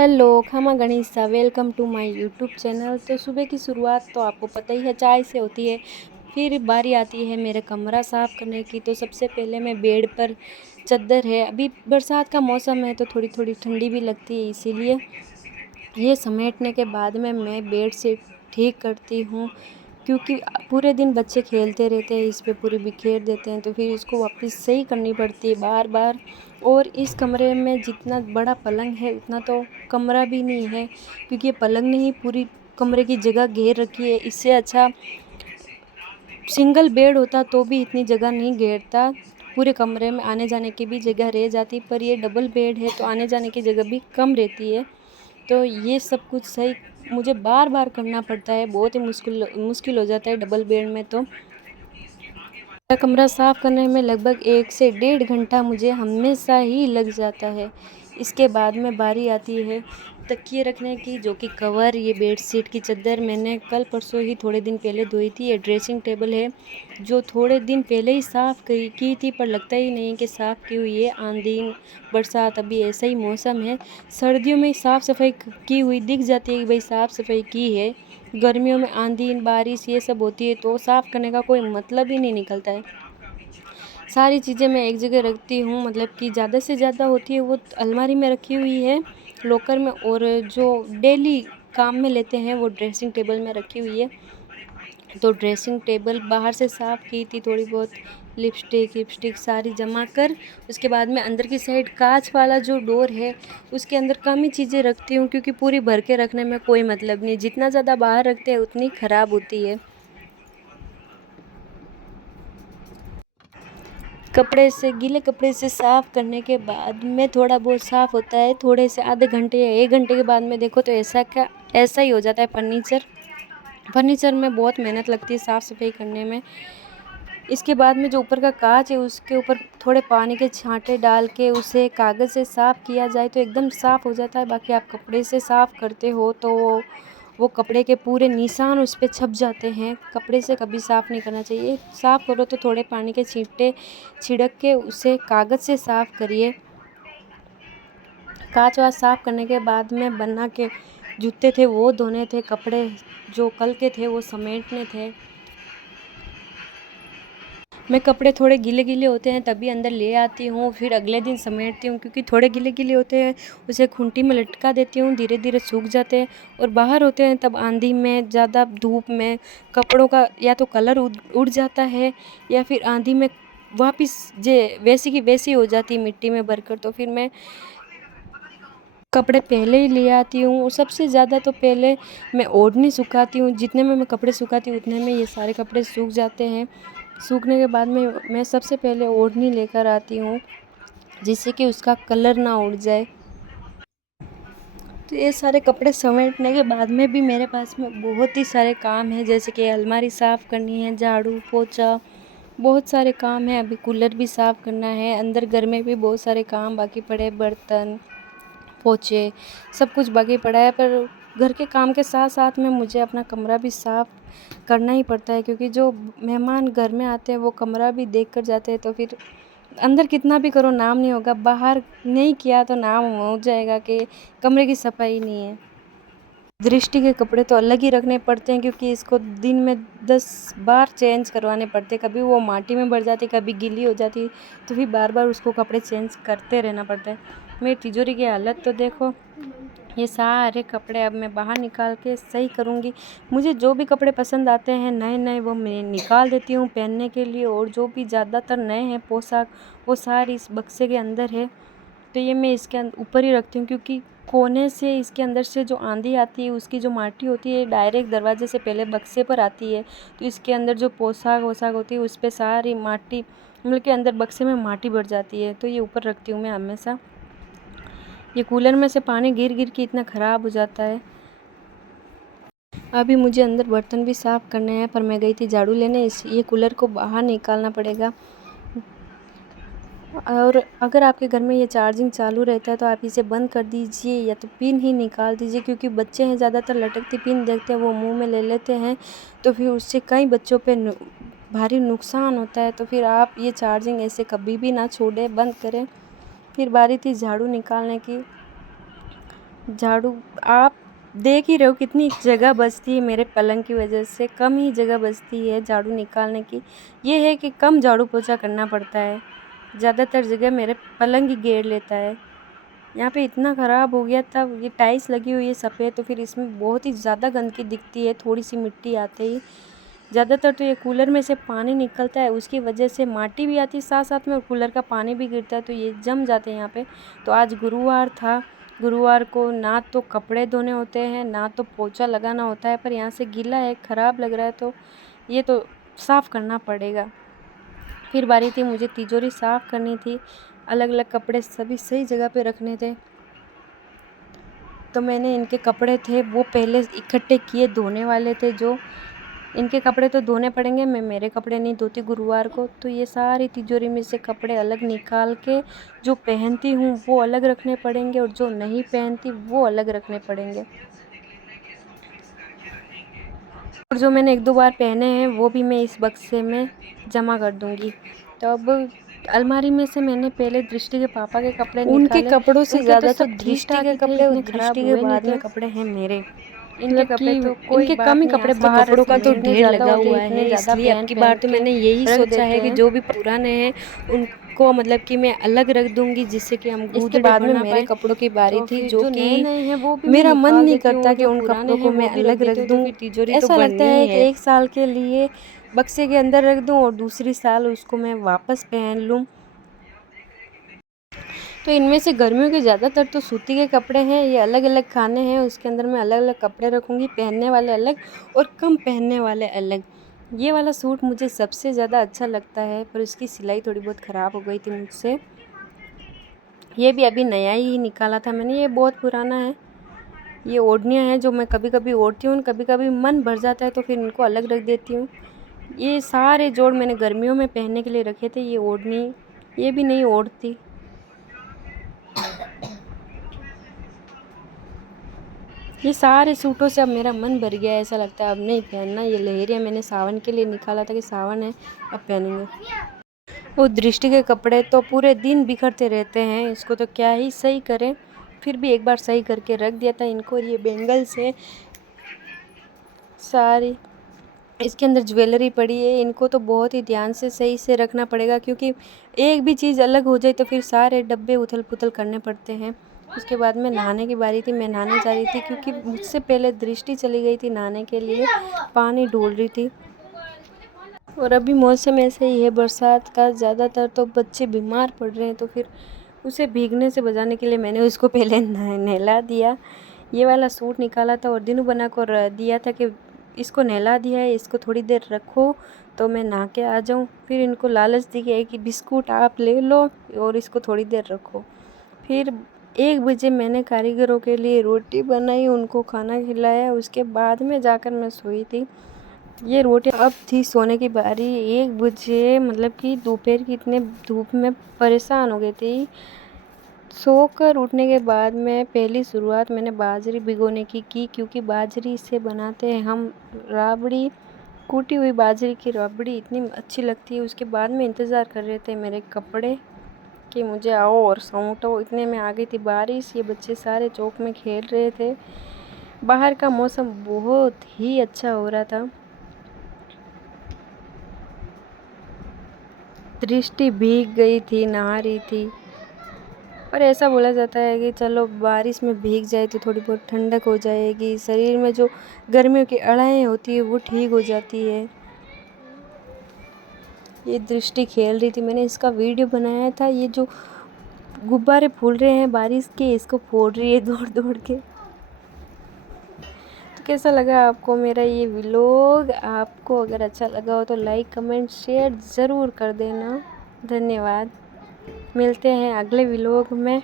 Hello, खमा गणिसा, welcome to my YouTube channel. तो सुबह की शुरुआत तो आपको पता ही है चाय से होती है। फिर बारी आती है मेरा कमरा साफ़ करने की। तो सबसे पहले मैं बेड पर चादर है, अभी बरसात का मौसम है तो थोड़ी थोड़ी ठंडी भी लगती है, इसीलिए ये समेटने के बाद में मैं बेड शीट ठीक करती हूँ, क्योंकि पूरे दिन बच्चे खेलते रहते हैं, इस पे पूरी बिखेर देते हैं तो फिर इसको वापस सही करनी पड़ती है बार बार। और इस कमरे में जितना बड़ा पलंग है उतना तो कमरा भी नहीं है, क्योंकि ये पलंग ने ही पूरी कमरे की जगह घेर रखी है। इससे अच्छा सिंगल बेड होता तो भी इतनी जगह नहीं घेरता, पूरे कमरे में आने जाने की भी जगह रह जाती, पर ये डबल बेड है तो आने जाने की जगह भी कम रहती है। तो ये सब कुछ सही मुझे बार बार करना पड़ता है, बहुत ही मुश्किल हो जाता है डबल बेड में। तो मेरा कमरा साफ़ करने में लगभग 1 से 1.5 घंटा मुझे हमेशा ही लग जाता है। इसके बाद में बारी आती है तकिए रखने की, जो कि कवर, ये बेडशीट की चादर मैंने कल परसों ही थोड़े दिन पहले धोई थी। ये ड्रेसिंग टेबल है जो थोड़े दिन पहले ही साफ़ की थी, पर लगता ही नहीं कि साफ़ की हुई है। आंधी बरसात अभी ऐसा ही मौसम है, सर्दियों में साफ़ सफाई की हुई दिख जाती है कि भाई साफ़ सफाई की है। गर्मियों में आंधी बारिश ये सब होती है तो साफ़ करने का कोई मतलब ही नहीं निकलता है। सारी चीज़ें मैं एक जगह रखती हूँ, मतलब कि ज़्यादा से ज़्यादा होती है वो अलमारी में रखी हुई है, लॉकर में, और जो डेली काम में लेते हैं वो ड्रेसिंग टेबल में रखी हुई है। तो ड्रेसिंग टेबल बाहर से साफ़ की थी, थोड़ी बहुत लिपस्टिक सारी जमा कर। उसके बाद में अंदर की साइड कांच वाला जो डोर है उसके अंदर कम ही चीज़ें रखती हूँ, क्योंकि पूरी भर के रखने में कोई मतलब नहीं, जितना ज़्यादा बाहर रखते हैं उतनी ख़राब होती है। गीले कपड़े से साफ़ करने के बाद में थोड़ा बहुत साफ़ होता है, थोड़े से आधे घंटे या 1 घंटे के बाद में देखो तो ऐसा ही हो जाता है। फर्नीचर में बहुत मेहनत लगती है साफ़ सफाई करने में। इसके बाद में जो ऊपर का कांच है उसके ऊपर थोड़े पानी के छांटे डाल के उसे कागज़ से साफ़ किया जाए तो एकदम साफ़ हो जाता है। बाकी आप कपड़े से साफ़ करते हो तो वो कपड़े के पूरे निशान उस पर छप जाते हैं। कपड़े से कभी साफ़ नहीं करना चाहिए। साफ़ करो तो थोड़े पानी के छींटे छिड़क के उसे कागज़ से साफ़ करिए। कांच वाच साफ़ करने के बाद में बना के जूते थे वो धोने थे, कपड़े जो कल के थे वो समेटने थे। मैं कपड़े थोड़े गीले गीले होते हैं तभी अंदर ले आती हूँ, फिर अगले दिन समेटती हूँ, क्योंकि थोड़े गीले गीले होते हैं उसे खूंटी में लटका देती हूँ, धीरे धीरे सूख जाते हैं। और बाहर होते हैं तब आंधी में, ज़्यादा धूप में कपड़ों का या तो कलर उड़ जाता है या फिर आंधी में वापस जे वैसी की वैसी हो जाती है मिट्टी में भरकर। तो फिर मैं कपड़े पहले ही ले आती हूँ, और सबसे ज़्यादा तो पहले मैं ओढ़नी सुखाती हूँ। जितने में मैं कपड़े सुखाती हूँ उतने में ये सारे कपड़े सूख जाते हैं। सूखने के बाद में मैं सबसे पहले ओढ़नी लेकर आती हूँ, जिससे कि उसका कलर ना उड़ जाए। तो ये सारे कपड़े समेटने के बाद में भी मेरे पास में बहुत ही सारे काम हैं, जैसे कि अलमारी साफ़ करनी है, झाड़ू पोछा, बहुत सारे काम हैं। अभी कूलर भी साफ़ करना है, अंदर घर में भी बहुत सारे काम बाकी पड़े, बर्तन पोछे सब कुछ बाकी पड़ा है। पर घर के काम के साथ साथ में मुझे अपना कमरा भी साफ़ करना ही पड़ता है, क्योंकि जो मेहमान घर में आते हैं वो कमरा भी देख कर जाते हैं। तो फिर अंदर कितना भी करो नाम नहीं होगा, बाहर नहीं किया तो नाम हो जाएगा कि कमरे की सफाई नहीं है। दृष्टि के कपड़े तो अलग ही रखने पड़ते हैं, क्योंकि इसको दिन में 10 बार चेंज करवाने पड़ते हैं। कभी वो माटी में भर जाती, कभी गीली हो जाती, तो फिर बार बार उसको कपड़े चेंज करते रहना पड़ता है। मेरी तिजोरी की हालत तो देखो, ये सारे कपड़े अब मैं बाहर निकाल के सही करूँगी। मुझे जो भी कपड़े पसंद आते हैं नए नए वो मैं निकाल देती हूँ पहनने के लिए, और जो भी ज़्यादातर नए हैं पोशाक वो सारी इस बक्से के अंदर है। तो ये मैं इसके ऊपर ही रखती हूँ, क्योंकि कोने से इसके अंदर से जो आंधी आती है उसकी जो माटी होती है डायरेक्ट दरवाजे से पहले बक्से पर आती है। तो इसके अंदर जो पोशाक वोशाक होती है उस पर सारी माटी, मतलब कि अंदर बक्से में माटी भर जाती है, तो ये ऊपर रखती हूँ मैं हमेशा। ये कूलर में से पानी गिर गिर के इतना ख़राब हो जाता है। अभी मुझे अंदर बर्तन भी साफ़ करने हैं, पर मैं गई थी झाड़ू लेने, ये कूलर को बाहर निकालना पड़ेगा। और अगर आपके घर में ये चार्जिंग चालू रहता है तो आप इसे बंद कर दीजिए या तो पिन ही निकाल दीजिए, क्योंकि बच्चे हैं ज़्यादातर लटकती पिन देखते हैं वो मुंह में ले लेते हैं, तो फिर उससे कई बच्चों पे भारी नुकसान होता है। तो फिर आप ये चार्जिंग ऐसे कभी भी ना छोड़ें, बंद करें। फिर बारी थी झाड़ू निकालने की। झाड़ू आप देख ही रहे हो कितनी जगह बचती है मेरे पलंग की वजह से, कम ही जगह बचती है झाड़ू निकालने की। ये है कि कम झाड़ू पोछा करना पड़ता है, ज़्यादातर जगह मेरे पलंग ही घेर लेता है। यहाँ पे इतना ख़राब हो गया था, ये टाइल्स लगी हुई है सफ़ेद, तो फिर इसमें बहुत ही ज़्यादा गंदगी दिखती है थोड़ी सी मिट्टी आते ही। ज़्यादातर तो ये कूलर में से पानी निकलता है, उसकी वजह से माटी भी आती है साथ साथ में, और कूलर का पानी भी गिरता है तो ये जम जाते हैं यहाँ पे। तो आज गुरुवार था, गुरुवार को ना तो कपड़े धोने होते हैं ना तो पोछा लगाना होता है, पर यहाँ से गीला है, ख़राब लग रहा है, तो ये तो साफ़ करना पड़ेगा। फिर बारी थी मुझे तिजोरी साफ़ करनी थी, अलग अलग कपड़े सभी सही जगह पे रखने थे। तो मैंने इनके कपड़े थे वो पहले इकट्ठे किए, धोने वाले थे जो, इनके कपड़े तो धोने पड़ेंगे, मैं मेरे कपड़े नहीं धोती गुरुवार को। तो ये सारी तिजोरी में से कपड़े अलग निकाल के जो पहनती हूँ वो अलग रखने पड़ेंगे, और जो नहीं पहनती वो अलग रखने पड़ेंगे। और जो मैंने एक दो बार पहने हैं वो भी मैं इस बक्से में जमा कर दूँगी। तो अब अलमारी में से मैंने पहले दृष्टि के पापा के कपड़े उनके निकाले, कपड़ों से उनके तो ज़्यादा तो सब दृष्टि ठीक-ठाक के ही थे, कपड़े और इतने ख़राब दृष्टि के हुए नहीं बाद थे। में कपड़े हैं मेरे। इनके मतलब कपड़े कि तो कोई इनके बात कम ही नहीं, कपड़े आज बाहर कपड़ों का तो इतने ढेर ज़्यादा लगा होते हुआ हैं, इतने है, ज़्यादा इसलिए अब की बार तो के मैंने यही रख सोचा देते है कि हैं। जो भी पुराने हैं उनको मतलब कि मैं अलग रख दूँगी, जिससे कि हम इसके गूदड़े बाद में बना मेरे पाएँ। कपड़ों की बारी तो थी, फिर जो जो कि नए-नए हैं वो भी मैं मेरा मन निकाल नहीं देती करता हूँ, कि जो उन पुराने कपड़ों हैं को वो मैं भी रख अलग रख देती हूँ, तो दूँ। फिर तिजोरी तो ऐसा लगता भरनी है ही कि है। 1 साल के लिए बक्से के अंदर रख दूँ और दूसरी साल उसको मैं वापस पहन लूँ। तो इनमें से गर्मियों के ज़्यादातर तो सूती के कपड़े हैं, ये अलग-अलग खाने हैं, उसके अंदर मैं अलग-अलग कपड़े रखूँगी, पहनने वाले अलग और कम पहनने वाले अलग। ये वाला सूट मुझे सबसे ज़्यादा अच्छा लगता है, पर इसकी सिलाई थोड़ी बहुत ख़राब हो गई थी मुझसे। ये भी अभी नया ही निकाला था मैंने, ये बहुत पुराना है। ये ओढ़नियाँ हैं जो मैं कभी-कभी ओढ़ती हूँ, कभी-कभी मन भर जाता है तो फिर इनको अलग रख देती हूँ। ये सारे जोड़ मैंने गर्मियों में पहनने के लिए रखे थे, ये ओढ़नी ये भी नहीं ओढ़ती। ये सारे सूटों से अब मेरा मन भर गया है, ऐसा लगता है अब नहीं पहनना। ये लहरिया मैंने सावन के लिए निकाला था कि सावन है अब पहनेंगे। वो दृष्टि के कपड़े तो पूरे दिन बिखरते रहते हैं, इसको तो क्या ही सही करें। फिर भी एक बार सही करके रख दिया था इनको। और ये बैंगल्स है सारी, इसके अंदर ज्वेलरी पड़ी है, इनको तो बहुत ही ध्यान से सही से रखना पड़ेगा, क्योंकि एक भी चीज़ अलग हो जाए तो फिर सारे डब्बे उथल-पुथल करने पड़ते हैं। उसके बाद में नहाने की बारी थी, मैं नहाने जा रही थी क्योंकि मुझसे पहले दृष्टि चली गई थी नहाने के लिए, पानी ढूँढ रही थी। और अभी मौसम ऐसे ही है बरसात का, ज़्यादातर तो बच्चे बीमार पड़ रहे हैं, तो फिर उसे भीगने से बचाने के लिए मैंने उसको पहले नहला दिया। ये वाला सूट निकाला था और दिनू बना को दिया था कि इसको नहला दिया है, इसको थोड़ी देर रखो तो मैं नहा के आ जाऊँ। फिर इनको लालच दी गई कि बिस्कुट आप ले लो और इसको थोड़ी देर रखो। फिर 1 बजे मैंने कारीगरों के लिए रोटी बनाई, उनको खाना खिलाया, उसके बाद में जाकर मैं सोई थी। ये रोटी अब थी सोने की बारी। 1 बजे मतलब कि दोपहर की इतने धूप में परेशान हो गई थी। सोकर उठने के बाद में पहली शुरुआत मैंने बाजरी भिगोने की, क्योंकि बाजरी से बनाते हैं हम राबड़ी। कूटी हुई बाजरे की रबड़ी इतनी अच्छी लगती है। उसके बाद में इंतज़ार कर रहे थे मेरे कपड़े कि मुझे आओ और सौंटो। इतने में आ गई थी बारिश, ये बच्चे सारे चौक में खेल रहे थे। बाहर का मौसम बहुत ही अच्छा हो रहा था। दृष्टि भीग गई थी, नहा रही थी। पर ऐसा बोला जाता है कि चलो बारिश में भीग जाए तो थोड़ी बहुत ठंडक हो जाएगी, शरीर में जो गर्मियों की अड़ाएँ होती है वो ठीक हो जाती है। ये दृष्टि खेल रही थी, मैंने इसका वीडियो बनाया था। ये जो गुब्बारे फूल रहे हैं बारिश के, इसको फोड़ रही है दौड़ दौड़ के। तो कैसा लगा आपको मेरा ये व्लॉग? आपको अगर अच्छा लगा हो तो लाइक कमेंट शेयर ज़रूर कर देना। धन्यवाद। मिलते हैं अगले व्लॉग में।